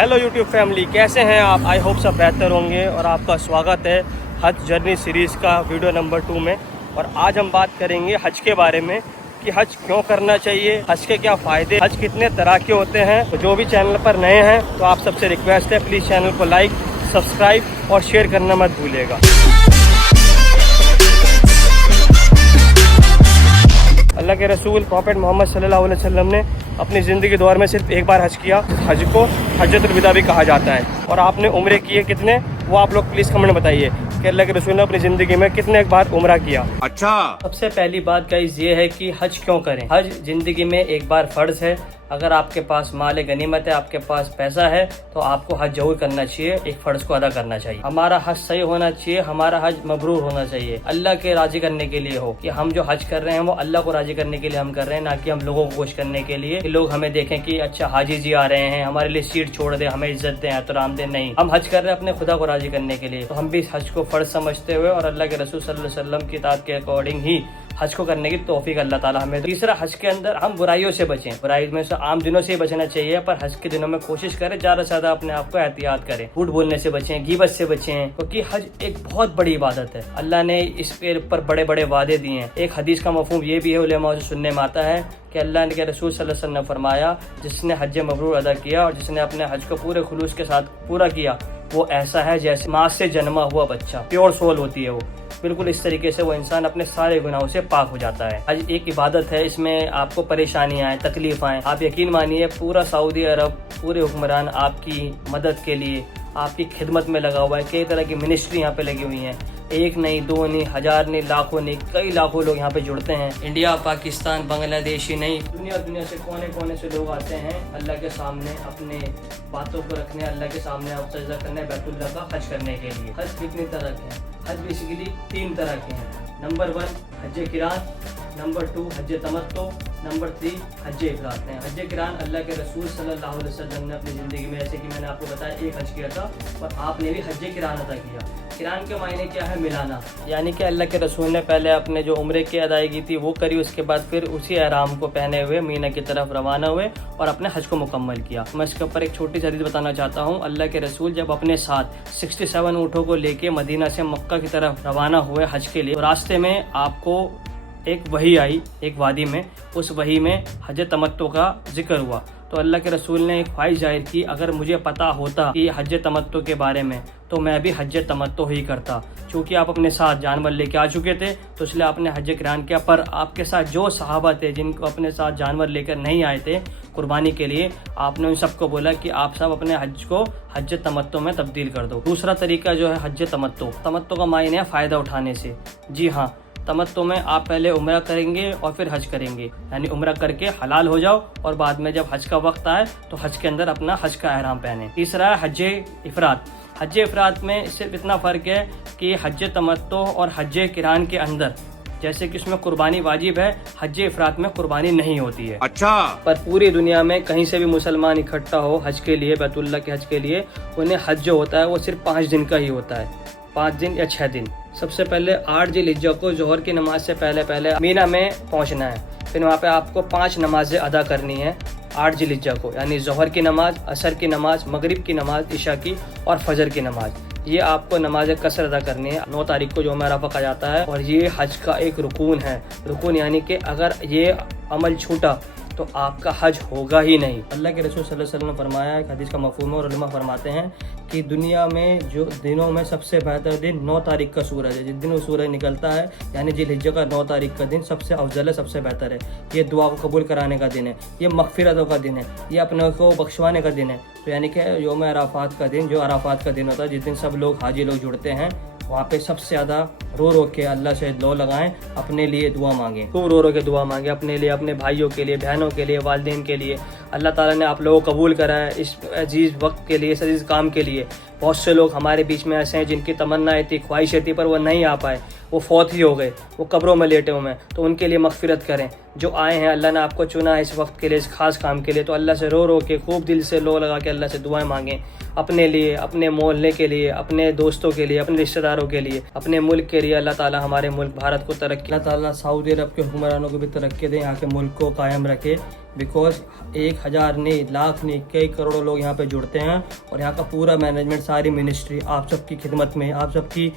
Hello YouTube family, कैसे हैं आप? आई होप सब बेहतर होंगे और आपका स्वागत है हज जर्नी सीरीज़ का वीडियो नंबर 2 में। और आज हम बात करेंगे हज के बारे में कि हज क्यों करना चाहिए, हज के क्या फ़ायदे, हज कितने तरह के होते हैं। तो जो भी चैनल पर नए हैं तो आप सबसे रिक्वेस्ट है, प्लीज़ चैनल को लाइक, सब्सक्राइब और शेयर करना मत भूलिएगा। अल्लाह के रसूल प्रॉफेट मोहम्मद सल्लल्लाहु अलैहि वसल्लम ने अपनी ज़िंदगी दौर में सिर्फ एक बार हज किया। हज को हज्जतुल विदा भी कहा जाता है। और आपने उम्रे किए कितने, वो आप लोग प्लीज़ कमेंट में बताइए कि अल्लाह के रसूल ने अपनी ज़िंदगी में कितने बार उम्रा किया। अच्छा, सबसे पहली बात गाइस ये है कि हज क्यों करें। हज ज़िंदगी में एक बार फ़र्ज़ है। अगर आपके पास माल गनीमत है, आपके पास पैसा है, तो आपको हज जरूर करना चाहिए, एक फ़र्ज़ को अदा करना चाहिए। हमारा हज सही होना चाहिए, हमारा हज मबरूर होना चाहिए, अल्लाह के राज़ी करने के लिए हो। कि हम जो हज कर रहे हैं वो अल्लाह को राज़ी करने के लिए हम कर रहे हैं, ना कि हम लोगों को खुश करने के लिए कि लोग हमें देखें कि अच्छा हाजी जी आ रहे हैं, हमारे लिए सीट छोड़ दे, हमें इज्जत दें, एहतराम दें। नहीं, हम हज कर रहे हैं अपने खुदा को राज़ी करने के लिए। तो हम भी हज को फ़र्ज़ समझते हुए और अल्लाह के रसूल सल्लल्लाहु अलैहि वसल्लम की इताअत के अकॉर्डिंग ही हज को करने की तौफीक अल्लाह ताला हमें। तीसरा, हज के अंदर हम बुराइयों से बचें। बुराई में से आम दिनों से ही बचना चाहिए, पर हज के दिनों में कोशिश करें ज़्यादा से ज़्यादा अपने आप को एहतियात करें। झूठ बोलने से बचें, गीबत से बचें, क्योंकि हज एक बहुत बड़ी इबादत है। अल्लाह ने इस पे ऊपर बड़े बड़े वादे दिए हैं। एक हदीस का मफहूम ये भी है, उलेमा से सुनने में आता है कि अल्लाह के रसूल सल्लल्लाहु अलैहि वसल्लम ने फरमाया, जिसने हज मबरूर अदा किया और जिसने अपने हज को पूरे खुलूस के साथ पूरा किया, वो ऐसा है जैसे माँ से जन्मा हुआ बच्चा। प्योर सोल होती है वो। बिल्कुल इस तरीके से वो इंसान अपने सारे गुनाहों से पाक हो जाता है। हज एक इबादत है, इसमें आपको परेशानियां आए, तकलीफ आए, आप यकीन मानिए पूरा सऊदी अरब, पूरे हुक्मरान आपकी मदद के लिए, आपकी खिदमत में लगा हुआ है। कई तरह की मिनिस्ट्री यहाँ पे लगी हुई हैं। एक नहीं, दो नहीं, हजार नहीं, लाखों नहीं, कई लाखों लोग यहाँ पे जुड़ते हैं। इंडिया, पाकिस्तान, बांग्लादेश ही नहीं, दुनिया से कोने कोने से लोग आते हैं अल्लाह के सामने अपने बातों को रखने, अल्लाह के सामने सजदा करने, बैतुल्लाह का हज करने के लिए। हज कितनी तरह के हैं? हज बेसिकली 3 तरह के हैं। नंबर 1 हज किरान, नंबर 2 हज तमत्तो, नंबर 3 हज इफरात है। हज किरान अल्लाह के रसूल सल्लल्लाहु अलैहि वसल्लम ने अपनी ज़िंदगी में, जैसे कि मैंने आपको बताया, एक हज किया था और आपने भी हज किरान अदा किया। किरान के मायने क्या है? मिलाना, यानी कि अल्लाह के रसूल ने पहले अपने जो उम्रे की अदायगी थी वो करी, उसके बाद फिर उसी एहराम को पहने हुए मीना की तरफ रवाना हुए और अपने हज को मुकम्मल किया। मैं इसके ऊपर एक छोटी सी हदीस बताना चाहता हूँ। अल्लाह के रसूल जब अपने साथ 67 ऊँटों को लेके मदीना से मक्का की तरफ रवाना हुए हज के लिए, तो रास्ते में आपको एक वही आई, एक वादी में, उस वही में हज तमत्तो का जिक्र हुआ। तो अल्लाह के रसूल ने एक ख्वाहिश जाहिर की, अगर मुझे पता होता कि हज तमत्तो के बारे में तो मैं भी हज तमत्तो ही करता। चूँकि आप अपने साथ जानवर लेके आ चुके थे तो इसलिए आपने हज किरान किया। पर आपके साथ जो सहाबा थे जिनको अपने साथ जानवर लेकर नहीं आए थे कुर्बानी के लिए, आपने उन सबको बोला कि आप सब अपने हज को हज तमत्तो में तब्दील कर दो। दूसरा तरीका जो है हज तमत्तो, तमत्तो का मायने है फ़ायदा उठाने से। जी हाँ, तमत्तो में आप पहले उम्रा करेंगे और फिर हज करेंगे, यानी उम्रा करके हलाल हो जाओ और बाद में जब हज का वक्त आए तो हज के अंदर अपना हज का एहराम पहने। तीसरा है हज इफरात। हज इफरात में सिर्फ इतना फ़र्क है कि हज तमत्तो और हज किरान के अंदर जैसे कि उसमें कुर्बानी वाजिब है, हज इफरात में कुर्बानी नहीं होती है। अच्छा, पर पूरी दुनिया में कहीं से भी मुसलमान इकट्ठा हो हज के लिए, बैतुल्लाह के हज के लिए, उन्हें हज जो होता है वो सिर्फ 5 दिन का ही होता है, 5 दिन या 6 दिन। सबसे पहले 8 ज़िलहिज्जा को ज़ोहर की नमाज से पहले मीना में पहुंचना है। फिर वहाँ पे आपको 5 नमाजें अदा करनी है 8 ज़िलहिज्जा को, यानी ज़ोहर की नमाज, असर की नमाज, मगरिब की नमाज, इशा की और फजर की नमाज। ये आपको नमाज कसर अदा करनी है 9 तारीख को, जो हमारा अरफा कहा जाता है। और ये हज का एक रुकून है। रुकून यानी कि अगर ये अमल छूटा तो आपका हज होगा ही नहीं। अल्लाह के रसूल सल्लल्लाहु अलैहि वसल्लम ने फरमाया, एक हदीस का मफहूम है और उलमा फरमाते हैं कि दुनिया में जो दिनों में सबसे बेहतर दिन 9 तारीख का सूरज है। जिस दिन वो सूरज निकलता है, यानी ज़िलहिज्जा का 9 तारीख का दिन सबसे अफजल है, सबसे बेहतर है। ये दुआ को कबूल कराने का दिन है, ये मगफिरतों का दिन है, ये अपने को बख्शवाने का दिन है। तो यानी कि यौम अराफात का दिन, जो अराफात का दिन होता है, जिस दिन सब लोग हाजी लोग जुड़ते हैं, वहाँ पे सबसे ज़्यादा रो के अल्लाह से लो लगाएं, अपने लिए दुआ मांगें, खूब रो के दुआ मांगें अपने लिए, अपने भाइयों के लिए, बहनों के लिए, वालिदैन के लिए। अल्लाह ताला ने आप लोगों को कबूल करा है इस अजीज़ वक्त के लिए, इस अजीज़ काम के लिए। बहुत से लोग हमारे बीच में ऐसे हैं जिनकी तमन्नाएं थी, ख्वाहिशें थी, पर वो नहीं आ पाए, वो फौत ही हो गए, वो कब्रों में लेटे हुए हैं। तो उनके लिए मगफिरत करें। जो आए हैं, अल्लाह ने आपको चुना है इस वक्त के लिए, इस खास काम के लिए, तो अल्लाह से रो के खूब दिल से लो लगा के अल्लाह से दुआएं मांगें, अपने लिए, अपने मोहल्ले के लिए, अपने दोस्तों के लिए, अपने रिश्तेदारों بیماروں کے لیے، اپنے ملک کے لیے اللہ تعالیٰ ہمارے ملک بھارت کو ترقی، اللہ تعالیٰ سعودی عرب کے حکمرانوں کو بھی ترقی دے، یہاں کے ملک کو قائم رکھے، بیکاز 1000 نہیں، لاکھ نہیں، کئی کروڑوں لوگ یہاں پہ جڑتے ہیں، اور یہاں کا پورا مینجمنٹ، ساری منسٹری آپ سب کی خدمت میں، آپ سب کی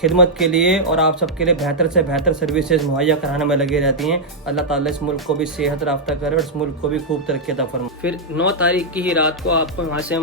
خدمت کے لیے اور آپ سب کے لیے بہتر سے بہتر سروسز مہیا کرانے میں لگی رہتی ہیں۔ اللہ تعالیٰ اس ملک کو بھی صحت یافتہ کرے اور اس ملک کو بھی خوب ترقی عطا فرمائے۔ پھر 9 تاریخ کی ہی رات کو آپ کو وہاں سے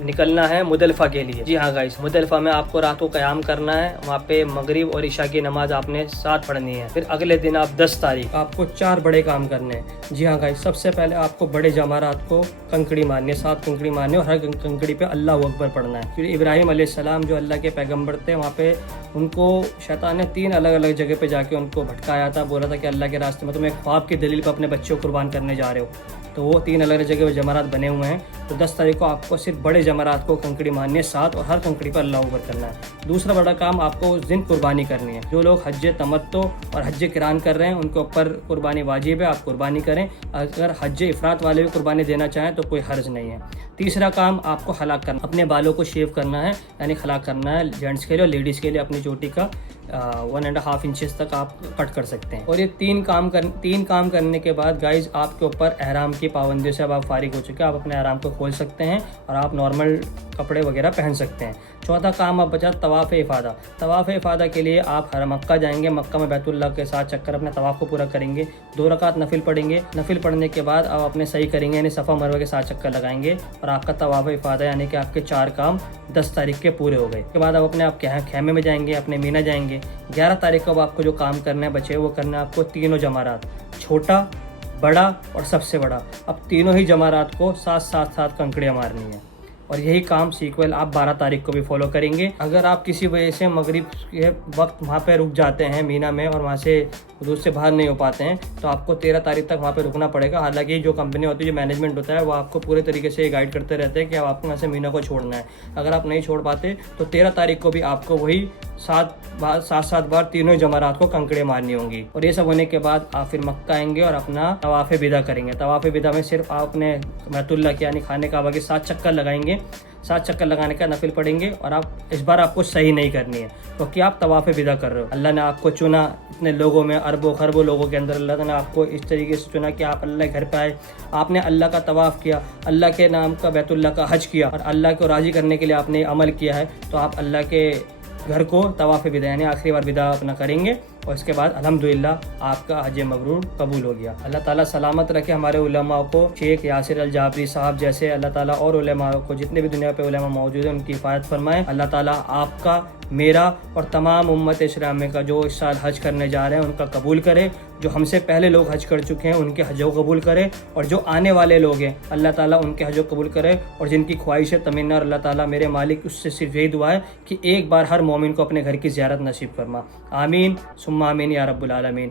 نکلنا ہے مزدلفہ کے لیے۔ جی ہاں گائز، مزدلفہ میں آپ کو رات کو قیام کرنا ہے، وہاں پہ مغرب اور عشاء کی نماز آپ نے ساتھ پڑھنی ہے۔ پھر اگلے دن آپ 10 تاریخ آپ کو 4 بڑے کام کرنے ہیں۔ جی ہاں گائز، سب سے پہلے آپ کو بڑے جمرات کو کنکڑی مارنی ہے، 7 کنکڑی مارنی ہے، اور ہر کنکڑی پہ اللہ اکبر پڑھنا ہے۔ پھر ابراہیم علیہ السلام جو اللہ کے پیغمبر تھے، وہاں پہ ان کو شیطان نے 3 الگ الگ جگہ پہ جا کے ان کو بھٹکایا تھا، بولا تھا کہ اللہ کے راستے میں تم ایک خواب کی دلیل پہ اپنے بچوں کو قربان کرنے جا رہے ہو، تو وہ 3 الگ الگ جگہ پہ جمرات بنے ہوئے ہیں۔ تو 10 تاریخ کو آپ کو صرف بڑے جمرات کو کنکڑی مارنی ہے 7، اور ہر کنکڑی پر اللہ اکبر کرنا ہے۔ دوسرا بڑا کام آپ کو اس دن قربانی کرنی ہے۔ جو لوگ حج تمتع اور حج قران کر رہے ہیں ان کے اوپر قربانی واجب ہے، آپ قربانی کریں۔ اگر حج افراد والے بھی قربانی دینا چاہیں تو کوئی حرج نہیں ہے۔ تیسرا کام آپ کو خلاق کرنا، اپنے بالوں کو شیو کرنا ہے، یعنی خلاق کرنا ہے، جینٹس کے لیے اور لیڈیز کے لیے اپنی چوٹی کا 1.5 انچز تک آپ کٹ کر سکتے ہیں۔ اور یہ 3 کام کرنے کے بعد گائز آپ کے اوپر احرام کی پابندی سے اب آپ فارغ ہو چکے ہیں، آپ اپنے احرام کو کھول سکتے ہیں اور آپ نارمل کپڑے وغیرہ پہن سکتے ہیں۔ چوتھا کام اب بچا طواف افادہ۔ طواف افادہ کے لیے آپ مکہ جائیں گے، مکہ میں بیت اللہ کے ساتھ چکر اپنے طواف کو پورا کریں گے، 2 رکعت نفل پڑھیں گے، نفل پڑھنے کے بعد آپ اپنے صحیح کریں گے، یعنی صفا مروہ کے ساتھ چکر لگائیں گے، اور آپ کا طواف افادہ یعنی کہ آپ کے 4 کام 10 تاریخ کے پورے ہو گئے۔ اس کے بعد آپ خیمے میں جائیں گے، اپنے مینا جائیں گے۔ 11 تاریخ کو آپ کو جو کام کرنا ہے بچے، وہ کرنا ہے آپ کو تینوں جمرات، چھوٹا، بڑا اور سب سے بڑا، اب تینوں ہی جمرات کو ساتھ کنکڑیاں مارنی ہیں، اور یہی کام سیکوئل آپ 12 تاریخ کو بھی فالو کریں گے۔ اگر آپ کسی وجہ سے مغرب کے وقت وہاں پہ رک جاتے ہیں مینا میں اور وہاں سے حدود سے باہر نہیں ہو پاتے ہیں تو آپ کو 13 تاریخ تک وہاں پہ رکنا پڑے گا۔ حالانکہ جو کمپنی ہوتی ہے، جو مینجمنٹ ہوتا ہے، وہ آپ کو پورے طریقے سے گائیڈ کرتے رہتے ہیں کہ اب آپ کو وہاں سے مینا کو چھوڑنا ہے۔ اگر آپ نہیں چھوڑ پاتے تو 13 تاریخ کو بھی آپ کو وہی 7 بار تینوں جمرات کو کنکڑے مارنی ہوں گی۔ اور یہ سب ہونے کے بعد آپ پھر مکہ آئیں گے اور اپنا طواف وداع کریں گے۔ طواف وداع میں صرف آپ اپنے بیت اللہ کے یعنی خانہ کعبہ کے 7 چکر لگائیں گے، 7 چکر لگانے کا نفل پڑھیں گے، اور آپ اس بار آپ کو صحیح نہیں کرنی ہے کیونکہ آپ طواف وداع کر رہے ہو۔ اللہ نے آپ کو چنا، اتنے لوگوں میں، اربوں خربوں لوگوں کے اندر اللہ نے آپ کو اس طریقے سے چنا کہ آپ اللہ کے گھر پہ آئے، آپ نے اللہ کا طواف کیا، اللہ کے نام کا بیت اللہ کا حج کیا، اور اللہ کو راضی کرنے کے لیے آپ نے عمل کیا ہے، تو آپ اللہ کے گھر کو طواف وداع یعنی آخری بار وداع اپنا کریں گے، اور اس کے بعد الحمدللہ آپ کا حج مبرور قبول ہو گیا۔ اللہ تعالیٰ سلامت رکھے ہمارے علماء کو، شیخ یاسر الجابری صاحب جیسے، اللہ تعالیٰ اور علماء کو، جتنے بھی دنیا پہ علماء موجود ہیں، ان کی حفاظت فرمائے۔ اللہ تعالیٰ آپ کا، میرا اور تمام امت اسلامیہ کا جو اس سال حج کرنے جا رہے ہیں ان کا قبول کرے، جو ہم سے پہلے لوگ حج کر چکے ہیں ان کے حج کو قبول کرے، اور جو آنے والے لوگ ہیں اللہ تعالیٰ ان کے حج کو قبول کرے، اور جن کی خواہش ہے تمنا، اور اللہ تعالیٰ میرے مالک اس سے صرف یہی دعا ہے کہ ایک بار ہر مومن کو اپنے گھر کی زیارت نصیب فرما۔ آمین ثم آمین یا رب العالمین۔